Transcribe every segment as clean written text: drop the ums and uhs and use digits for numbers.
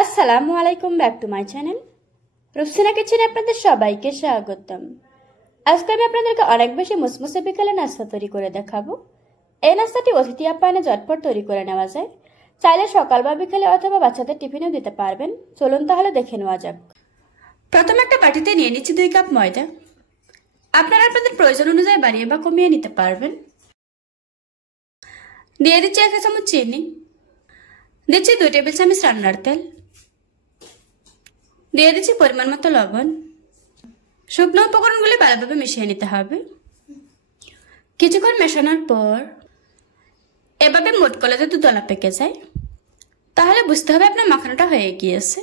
আসসালামু আলাইকুম, back to my channel রুফসিনা কিচেনে আপনাদের সবাইকে স্বাগতম। আজকে আমি আপনাদেরকে অনেক বেশি মুসমুসে বিকেলে নাস্তা তৈরি করে দেখাবো। এই নাস্তাটি অতিথি আপ্যায়নে ঝটপট তৈরি করে নেওয়া যায়। চাইলে সকাল বা বিকেলে অথবা বাচ্চাদের টিফিনেও দিতে পারবেন। চলুন তাহলে দেখে নেওয়া যাক। প্রথমে একটা বাটিতে নিয়ে নিচ্ছি 2 কাপ ময়দা। আপনারা আপনাদের প্রয়োজন অনুযায়ী বাড়িয়ে বা কমিয়ে নিতে পারবেন। দিয়ে দিচ্ছি 1 চামচ চিনি, দিচ্ছি 2 টেবিল চামচ রান্নার তেল, দিয়ে দিচ্ছি পরিমাণ মতো লবণ। শুকনো উপকরণগুলি ভালোভাবে মিশিয়ে নিতে হবে। কিছুক্ষণ মেশানোর পর এভাবে মোট করলে যদি দলা পেকে যায় তাহলে বুঝতে হবে আপনার মাখানোটা হয়ে গিয়েছে।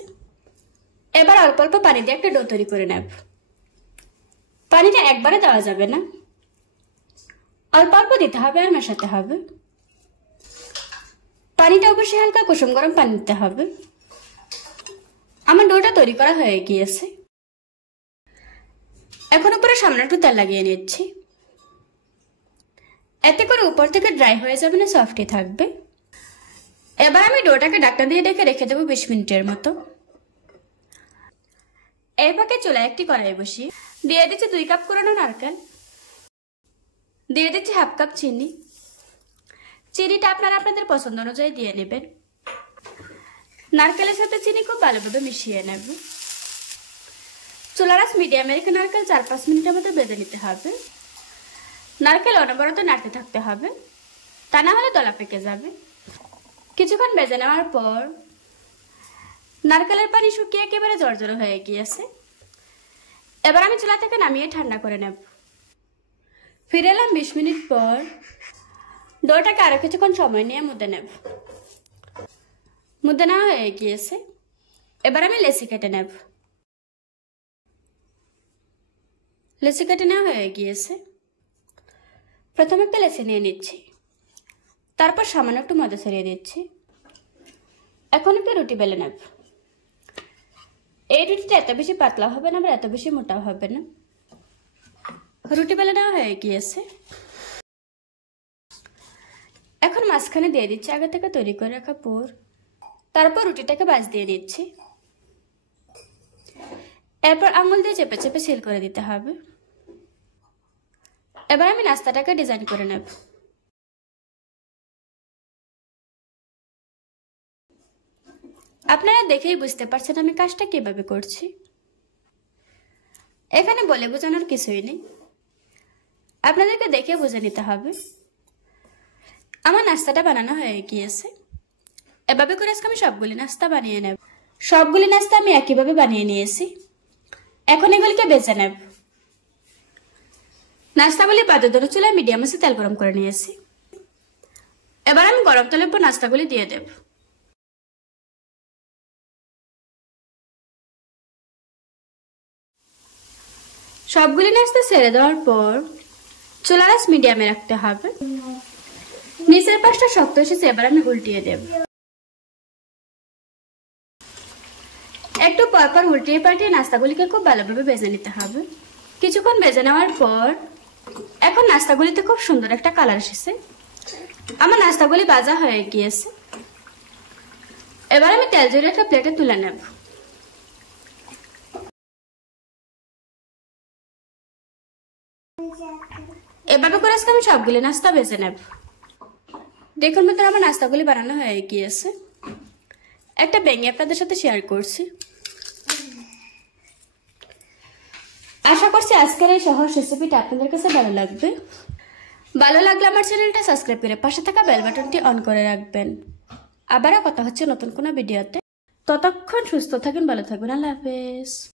এবার অল্প অল্প পানি দিয়ে একটা ডো তৈরি করে নেব। পানিটা একবারে দেওয়া যাবে না, অল্প অল্প দিতে হবে আর মেশাতে হবে। পানিটা অবশ্যই হালকা কুসুম গরম পানি দিতে হবে। আমার ডোটা তৈরি করা হয়ে গিয়েছে। এখন উপরে সামনে একটু তেল লাগিয়ে নিচ্ছি, এতে করে উপর থেকে ড্রাই হয়ে যাবে না, সফটই থাকবে। এবার আমি ডোটাকে ঢাকনা দিয়ে ঢেকে রেখে দেবো 20 মিনিটের মতো। এই ফাঁকে চুলায় একটি কড়াই বসিয়ে দিয়ে দিচ্ছি 2 কাপ কুড়ানো নারকেল, দিয়ে দিচ্ছি 1/2 কাপ চিনি। চিনিটা আপনারা আপনাদের পছন্দ অনুযায়ী দিয়ে নেবেন। নারকেলের সাথে চিনি খুব ভালোভাবে মিশিয়ে নেব। চুলার আঁচ মিডিয়ামে রেখে নারকেল 4-5 মিনিটের মতো ভেজে নিতে হবে। নারকেল অনবরত নাড়তে থাকতে হবে, তা না হলে দলা পেকে যাবে। কিছুক্ষণ ভেজে নেওয়ার পর নারকেলের পানি শুকিয়ে একেবারে জর্জর হয়ে গিয়েছে। এবার আমি চুলা থেকে নামিয়ে ঠান্ডা করে নেব। ফিরে এলাম 20 মিনিট পর। ডোটাকে আরো কিছুক্ষণ সময় নিয়ে মুদে নেব। মুদে নেওয়া হয়ে গিয়েছে। এবার আমি লেচি কেটে নেব। লেচি কেটে নেওয়া হয়ে গিয়েছে। প্রথমে একটা লেচি নিয়ে নিচ্ছি, তারপর সামান্য একটু ময়দা ছড়িয়ে দিচ্ছি। এখন একটা রুটি বেলে নেব। এই রুটিটা এত বেশি পাতলা হবে না, আবার এত বেশি মোটাও হবে না। রুটি বেলে নেওয়া হয়ে গিয়েছে। এখন মাঝখানে দিয়ে দিচ্ছি আগে থেকে তৈরি করে রাখা পুর। তারপর রুটিটাকে ভাঁজ দিয়ে দিচ্ছি। এরপর আঙুল দিয়ে চেপে চেপে সিল করে দিতে হবে। এবার আমি নাস্তাটাকে ডিজাইন করে নেব। আপনারা দেখেই বুঝতে পারছেন আমি কাজটা কিভাবে করছি। এখানে বলে বোঝানোর কিছুই নেই, আপনাদেরকে দেখে বুঝে নিতে হবে। আমার নাস্তাটা বানানো হয়ে গিয়েছে। এভাবে করে আজকে আমি সবগুলি নাস্তা বানিয়ে নেব। সবগুলি নাস্তা আমি একইভাবে বানিয়ে নিয়েছি। এখন এগুলিকে বেজে নেব। নাস্তাগুলি বাদে ধরে চুলায় মিডিয়াম আঁচে তেল গরম করে নিয়েছি। এবার আমি গরম তেলের উপর নাস্তাগুলি দিয়ে দেব। সবগুলি নাস্তা ছেড়ে দেওয়ার পর চুলার আঁচ মিডিয়ামে রাখতে হবে। নিচের পাশটা শক্ত এসেছে, এবার আমি উল্টিয়ে দেব। একটু পরপর উল্টিয়ে পাল্টিয়ে নাস্তাগুলিকে খুব ভালোভাবে ভেজে নিতে হবে। কিছুক্ষণ ভেজে নেওয়ার পর এখন নাস্তাগুলিতে খুব সুন্দর একটা কালার এসেছে। আমার নাস্তাগুলি ভাজা হয়ে গিয়েছে। এবার আমি তেল ঝরিয়ে একটা প্লেটে তুলে নেব। এভাবে করে আজকে আমি সবগুলি নাস্তা ভেজে নেব। দেখুন বন্ধুরা, আমার নাস্তাগুলি বানানো হয়ে গিয়েছে। একটা ভেঙে আপনাদের সাথে শেয়ার করছি। আশা করছি আজকের এই সহজ রেসিপিটা আপনাদের কাছে ভালো লাগবে। ভালো লাগলে আমার চ্যানেলটা সাবস্ক্রাইব করে পাশে থাকা বেল বাটনটি অন করে রাখবেন। আবারও কথা হচ্ছে নতুন কোনো ভিডিওতে। ততক্ষণ সুস্থ থাকুন, ভালো থাকবেন। আল্লাহ হাফেজ।